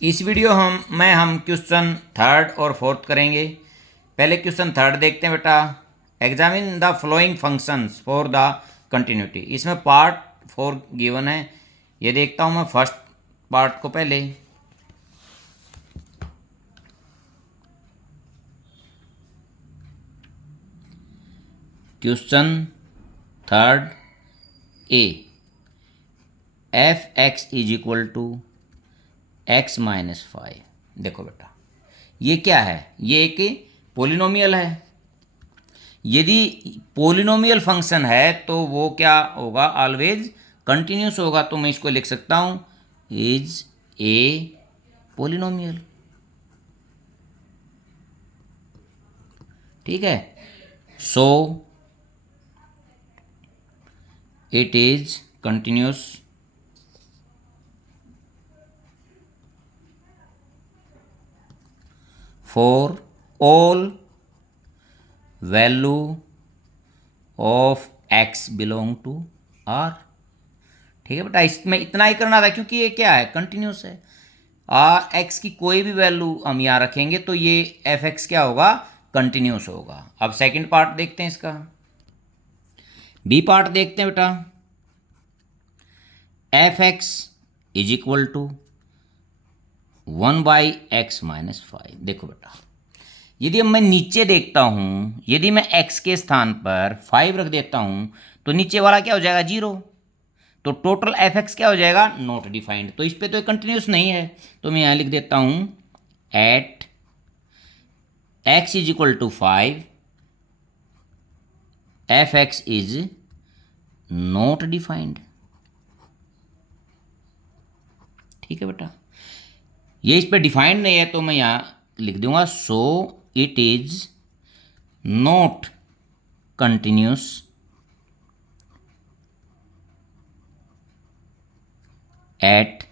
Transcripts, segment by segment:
इस वीडियो हम question third और फोर्थ करेंगे। पहले क्वेश्चन थर्ड देखते हैं बेटा। Examine the following functions for the continuity. इसमें पार्ट 4 गिवन है। ये देखता हूँ मैं फर्स्ट पार्ट को पहले। Question third A, F x is equal to X minus 5। देखो बेटा, ये क्या है? ये एक पोलिनोमियल है। यदि पोलिनोमियल फंक्शन है तो वो क्या होगा? ऑलवेज कंटिन्यूस होगा। तो मैं इसको लिख सकता हूँ इज ए पोलिनोमियल। ठीक है। So it is continuous for all value of X belong to R. ठीक है बेटा, इसमें इतना ही करना था क्योंकि ये क्या है? कंटिन्यूस है। एक्स की कोई भी वैल्यू हम यहाँ रखेंगे तो ये एफ एक्स क्या होगा? कंटिन्यूस होगा। अब सेकंड पार्ट देखते हैं इसका। बी पार्ट देखते हैं बेटा। F x is equal to 1/x-5। देखो बेटा, यदि मैं नीचे देखता हूँ, यदि मैं x के स्थान पर 5 रख देता हूँ तो नीचे वाला क्या हो जाएगा? 0। तो टोटल एफ एक्स क्या हो जाएगा? Not defined. तो इस पर तो कंटिन्यूस नहीं है, तो मैं यहाँ लिख देता हूँ at x is equal to 5 F x is not defined. ठीक है बेटा, ये इस पर डिफाइंड नहीं है तो मैं यहाँ लिख दूंगा so it is not continuous at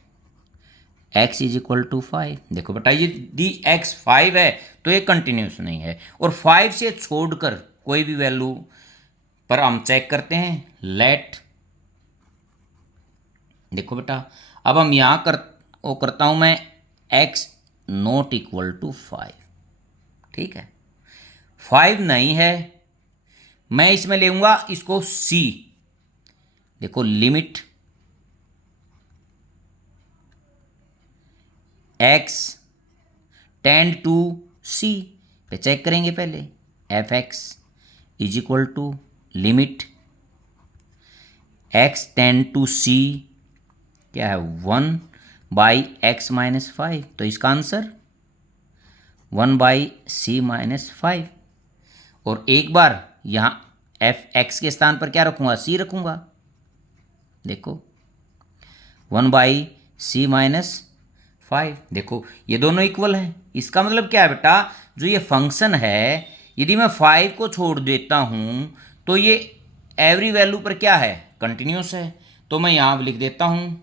x is equal to 5। देखो बेटा, ये दी x 5 है तो ये कंटिन्यूस नहीं है। और 5 से छोड़कर कोई भी वैल्यू पर हम चेक करते हैं लेट। देखो बेटा, अब हम यहाँ वो करता हूँ मैं x नॉट इक्वल टू 5। ठीक है, 5 नहीं है, मैं इसमें लेऊंगा इसको c। देखो limit x tend to c पे चेक करेंगे पहले। F x is equal to limit x tend to c क्या है? 1/x-5। तो इसका आंसर 1/c-5। और एक बार यहाँ एफ एक्स के स्थान पर क्या रखूँगा? c रखूँगा। देखो 1/c-5। देखो ये दोनों इक्वल हैं। इसका मतलब क्या है बेटा? जो ये फंक्शन है, यदि मैं 5 को छोड़ देता हूँ तो ये एवरी वैल्यू पर क्या है? कंटिन्यूस है। तो मैं यहाँ लिख देता हूँ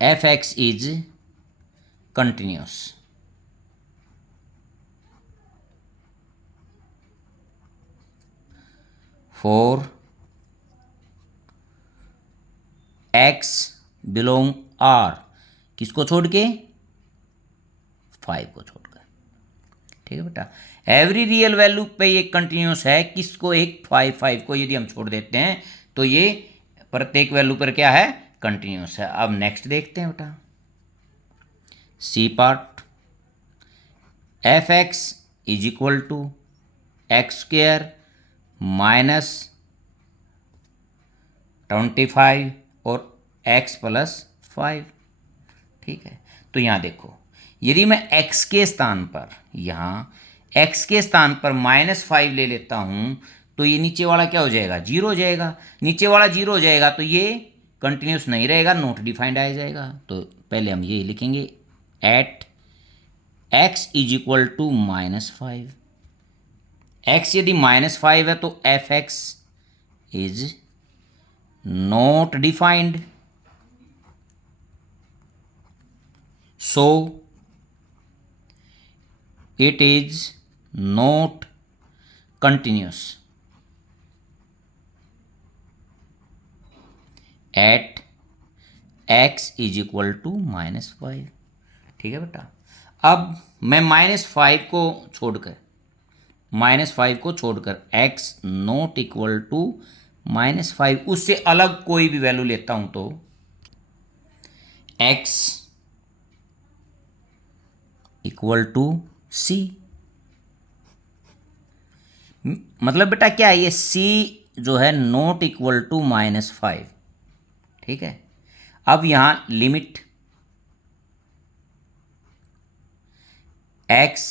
F x is continuous for X belong R. किसको छोड़ के? 5 को छोड़कर। ठीक है बेटा, एवरी रियल वैल्यू पे ये कंटिन्यूस है। किसको? एक 5 को यदि हम छोड़ देते हैं तो ये प्रत्येक वैल्यू पर क्या है? कंटिन्यूस है। अब नेक्स्ट देखते हैं बेटा, C part. F x is equal to x² minus 25 और x प्लस 5। ठीक है, तो यहाँ देखो, यदि मैं x के स्थान पर, यहाँ x के स्थान पर -5 ले लेता हूँ तो ये नीचे वाला क्या हो जाएगा? 0 हो जाएगा। नीचे वाला 0 हो जाएगा तो ये कंटिन्यूस नहीं रहेगा, नॉट डिफाइंड आ जाएगा। तो पहले हम ये लिखेंगे at x is equal to -5। x यदि -5 है तो F x is not defined. So it is not continuous at X is equal to -5। ठीक है बेटा। अब मैं -5 को छोड़कर एक्स नॉट इक्वल टू -5 उससे अलग कोई भी वैल्यू लेता हूं तो एक्स इक्वल टू सी। मतलब बेटा क्या है, ये सी जो है नॉट इक्वल टू -5। ठीक है। अब यहां limit x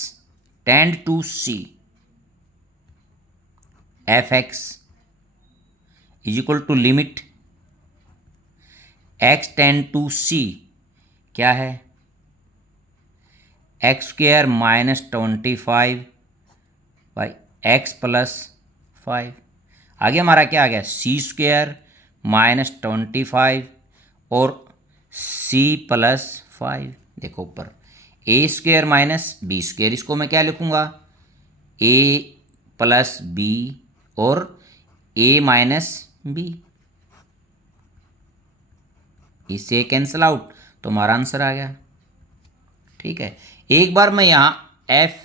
tend to c f x is equal to limit x tend to c क्या है, x² -25 बाई एक्स प्लस 5। आगे हमारा क्या आ गया, c² -25 और c प्लस 5। देखो ऊपर a² -b², इसको मैं क्या लिखूंगा, a प्लस बी और a माइनस बी, इससे कैंसिल आउट तो हमारा आंसर आ गया। ठीक है। एक बार मैं यहां एफ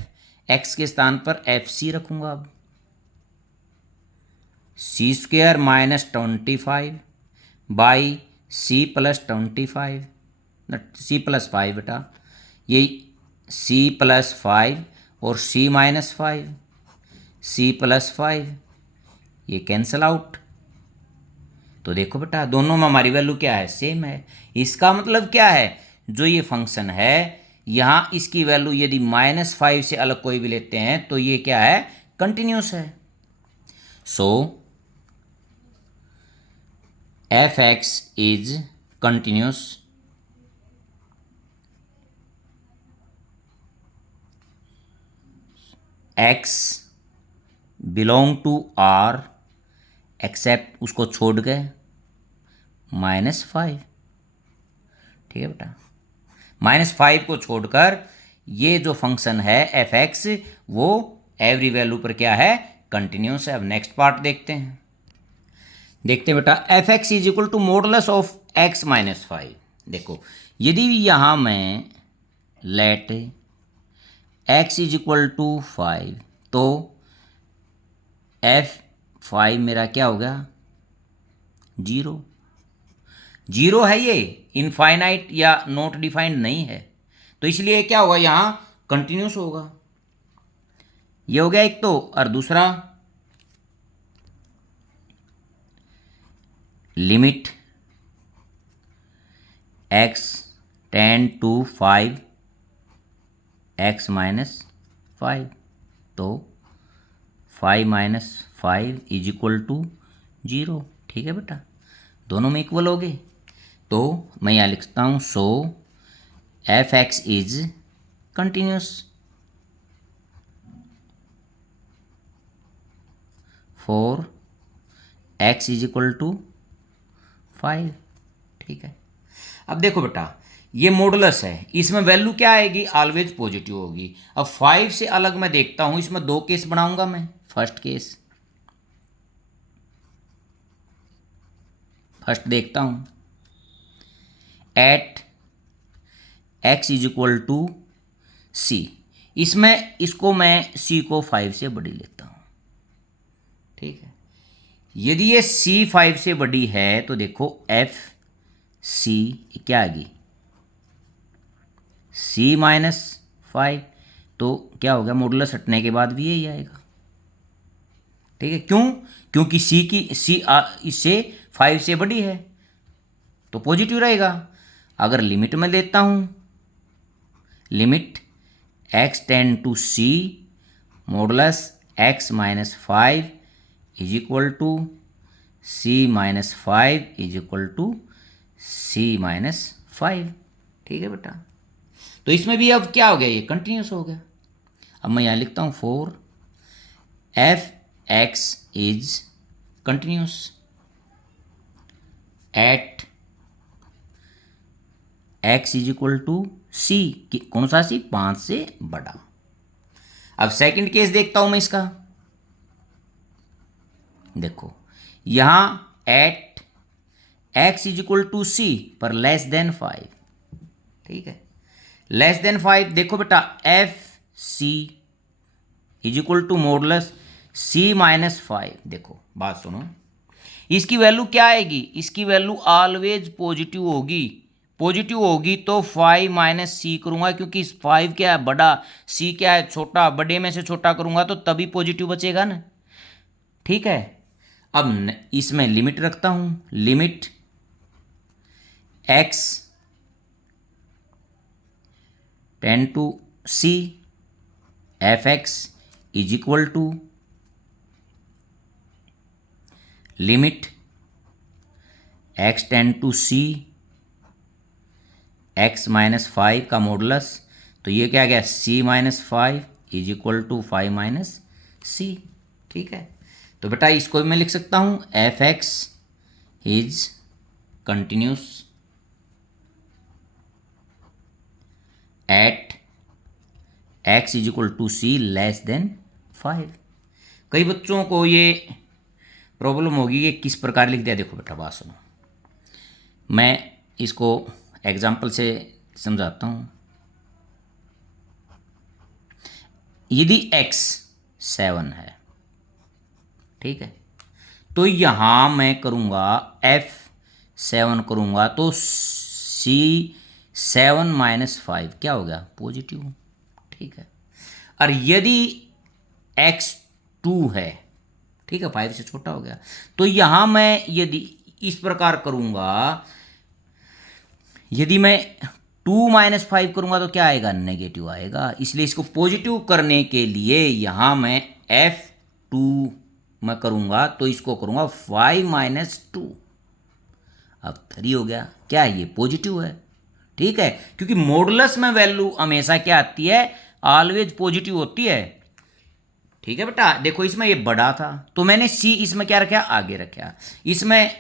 एक्स के स्थान पर एफ सी रखूंगा। अब c² -25 by c plus 25, c plus 5 बेटा, ये c प्लस 5 और c -5, c प्लस 5, ये कैंसिल आउट। तो देखो बेटा दोनों में हमारी वैल्यू क्या है, सेम है। इसका मतलब क्या है, जो ये फंक्शन है यहां इसकी वैल्यू यदि -5 से अलग कोई भी लेते हैं तो ये क्या है, कंटिन्यूस है। So f x is continuous x belong to R except उसको छोड़ गए -5। ठीक है बेटा, -5 को छोड़कर ये जो फंक्शन है एफ एक्स वो एवरी वैल्यू पर क्या है, कंटिन्यूस है। अब नेक्स्ट पार्ट देखते हैं बेटा, F x is equal to modulus of X -5। देखो यदि यहाँ मैं let X is equal to 5 तो f5 मेरा क्या हो गया, 0। 0 है, ये इनफाइनाइट या नॉट डिफाइंड नहीं है, तो इसलिए क्या होगा, यहां कंटिन्यूस होगा। ये हो गया एक तो, और दूसरा limit x tend to 5 x -5, तो 5 - 5 इज इक्वल टू 0। ठीक है बेटा, दोनों में इक्वल हो गए। तो मैं यहाँ लिखता हूँ, so f x is continuous for x is equal to 5। ठीक है। अब देखो बेटा ये मॉडुलस है, इसमें वैल्यू क्या आएगी, ऑलवेज पॉजिटिव होगी। अब 5 से अलग मैं देखता हूं, इसमें 2 केस बनाऊंगा मैं। फर्स्ट देखता हूं, at x is equal to c, इसमें इसको मैं सी को 5 से बड़ी लेता हूं। ठीक है। यदि ये सी 5 से बड़ी है तो देखो एफ सी क्या आ गई, c -5, तो क्या हो गया, मॉडुलस हटने के बाद भी यही आएगा। ठीक है, क्यों, क्योंकि c इससे 5 से बड़ी है तो पॉजिटिव रहेगा। अगर लिमिट में लेता हूं, limit x tend to c modulus x -5 is equal to c -5 is equal to c -5। ठीक है बेटा, तो इसमें भी अब क्या हो गया, ये कंटिन्यूस हो गया। अब मैं यहाँ लिखता हूँ, for f x is continuous at x is equal to c, कौन सा सी, 5 से बड़ा। अब सेकंड केस देखता हूं मैं इसका। देखो यहां at x is equal to c पर लेस देन 5। ठीक है, लेस देन 5। देखो बेटा F C is equal to modulus C minus 5। देखो बात सुनो, इसकी वैल्यू क्या आएगी, इसकी वैल्यू ऑलवेज पॉजिटिव होगी। पॉजिटिव होगी तो 5 माइनस सी करूंगा, क्योंकि 5 क्या है बड़ा, सी क्या है छोटा, बड़े में से छोटा करूंगा तो तभी पॉजिटिव बचेगा ना। ठीक है, अब इसमें लिमिट रखता हूं, limit x tend to c f x is equal to limit x tend to c x minus 5 का मॉडुलस, तो ये क्या गया c minus 5 is equal to 5 minus c. ठीक है, तो बेटा इसको भी मैं लिख सकता हूं F x is continuous at x is equal to C less than 5। कई बच्चों को ये प्रॉब्लम होगी कि किस प्रकार लिख दिया। देखो बेटा बात सुनो, मैं इसको एग्जाम्पल से समझाता हूँ। यदि x 7 है, ठीक है, तो यहाँ मैं करूँगा f7 करूँगा तो c7 माइनस 5 क्या हो गया पॉजिटिव। ठीक है, और यदि x 2 है, ठीक है, 5 से छोटा हो गया, तो यहाँ मैं यदि इस प्रकार करूँगा, यदि मैं 2 माइनस 5 करूँगा तो क्या आएगा नेगेटिव आएगा। इसलिए इसको पॉजिटिव करने के लिए यहाँ मैं f2 मैं करूँगा तो इसको करूँगा 5 माइनस 2, अब 3 हो गया। क्या ये पॉजिटिव है। ठीक है, क्योंकि मॉडुलस में वैल्यू हमेशा क्या आती है ऑलवेज पॉजिटिव होती है। ठीक है बेटा, देखो इसमें ये बड़ा था तो मैंने c इसमें क्या रखा आगे रखा, इसमें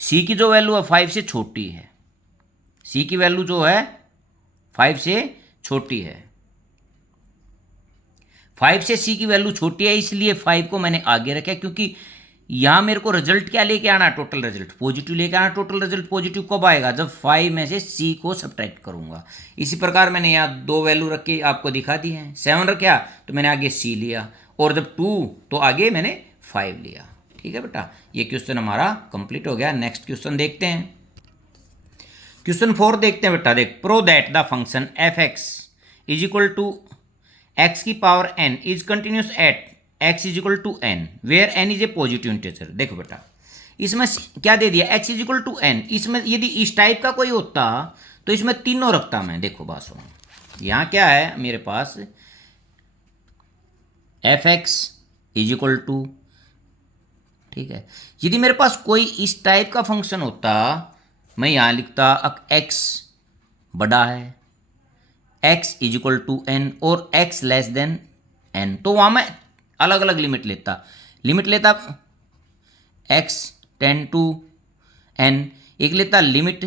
c की जो वैल्यू है 5 से छोटी है, c की वैल्यू जो है 5 से छोटी है, 5 से c की वैल्यू छोटी है, इसलिए 5 को मैंने आगे रखा, क्योंकि यहां मेरे को रिजल्ट क्या लेके आना, टोटल रिजल्ट पॉजिटिव लेके आना। टोटल रिजल्ट पॉजिटिव कब आएगा, जब 5 में से c को सब्ट्रैक्ट करूंगा। इसी प्रकार मैंने यहाँ 2 वैल्यू रख के आपको दिखा दी हैं। 7 रखा तो मैंने आगे c लिया, और जब 2 तो आगे मैंने 5 लिया। ठीक है बेटा, ये क्वेश्चन हमारा कंप्लीट हो गया। नेक्स्ट क्वेश्चन देखते हैं, क्वेश्चन 4 देखते हैं बेटा। देख, prove that the function f x is equal to x की power n is continuous at x is equal to n where n is a positive integer. देखो बेटा इसमें क्या दे दिया, x is equal to n। इसमें यदि इस टाइप का कोई होता तो इसमें तीनों रखता मैं। देखो बात सुनो, यहाँ क्या है मेरे पास f x is equal to, ठीक है, यदि मेरे पास कोई इस टाइप का फंक्शन होता मैं यहाँ लिखता x बड़ा है, x is equal to n और x लेस देन n, तो वहाँ मैं अलग अलग लिमिट लेता x टेन टू n, एक लेता limit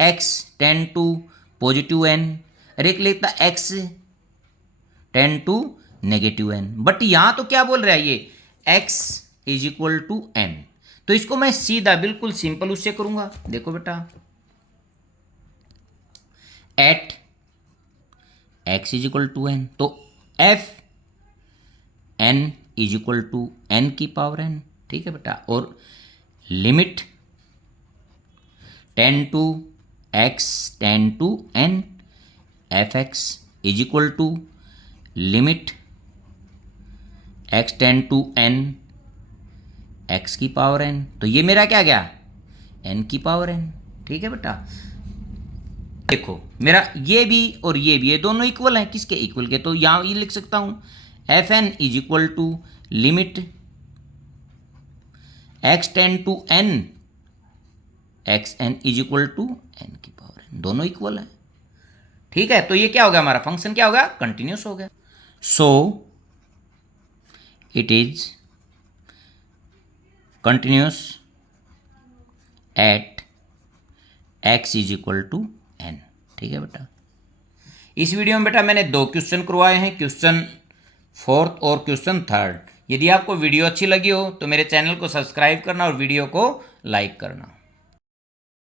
x tend to positive n, और एक लेता x tend to negative n। But यहाँ तो क्या बोल रहा है ये x is equal to n, तो इसको मैं सीधा बिल्कुल सिंपल उससे करूंगा। देखो बेटा at x is equal to n, तो f n is equal to n की पावर n। ठीक है बेटा, और limit tend to x tend to n F x is equal to limit x tend to n x की power n, तो ये मेरा क्या गया n की पावर n। ठीक है बेटा, देखो मेरा ये भी और ये दोनों इक्वल हैं, किसके इक्वल के, तो यहां ये लिख सकता हूं F N is equal to limit x tend to n X N is equal to n की पावर n, दोनों इक्वल है। ठीक है, तो ये क्या हो गया हमारा फंक्शन क्या हो गया कंटिन्यूस हो गया। So it is continuous at x is equal to n। ठीक है बेटा, इस वीडियो में बेटा मैंने 2 क्वेश्चन करवाए हैं, क्वेश्चन 4th और क्वेश्चन 3rd। यदि आपको वीडियो अच्छी लगी हो तो मेरे चैनल को सब्सक्राइब करना और वीडियो को लाइक करना।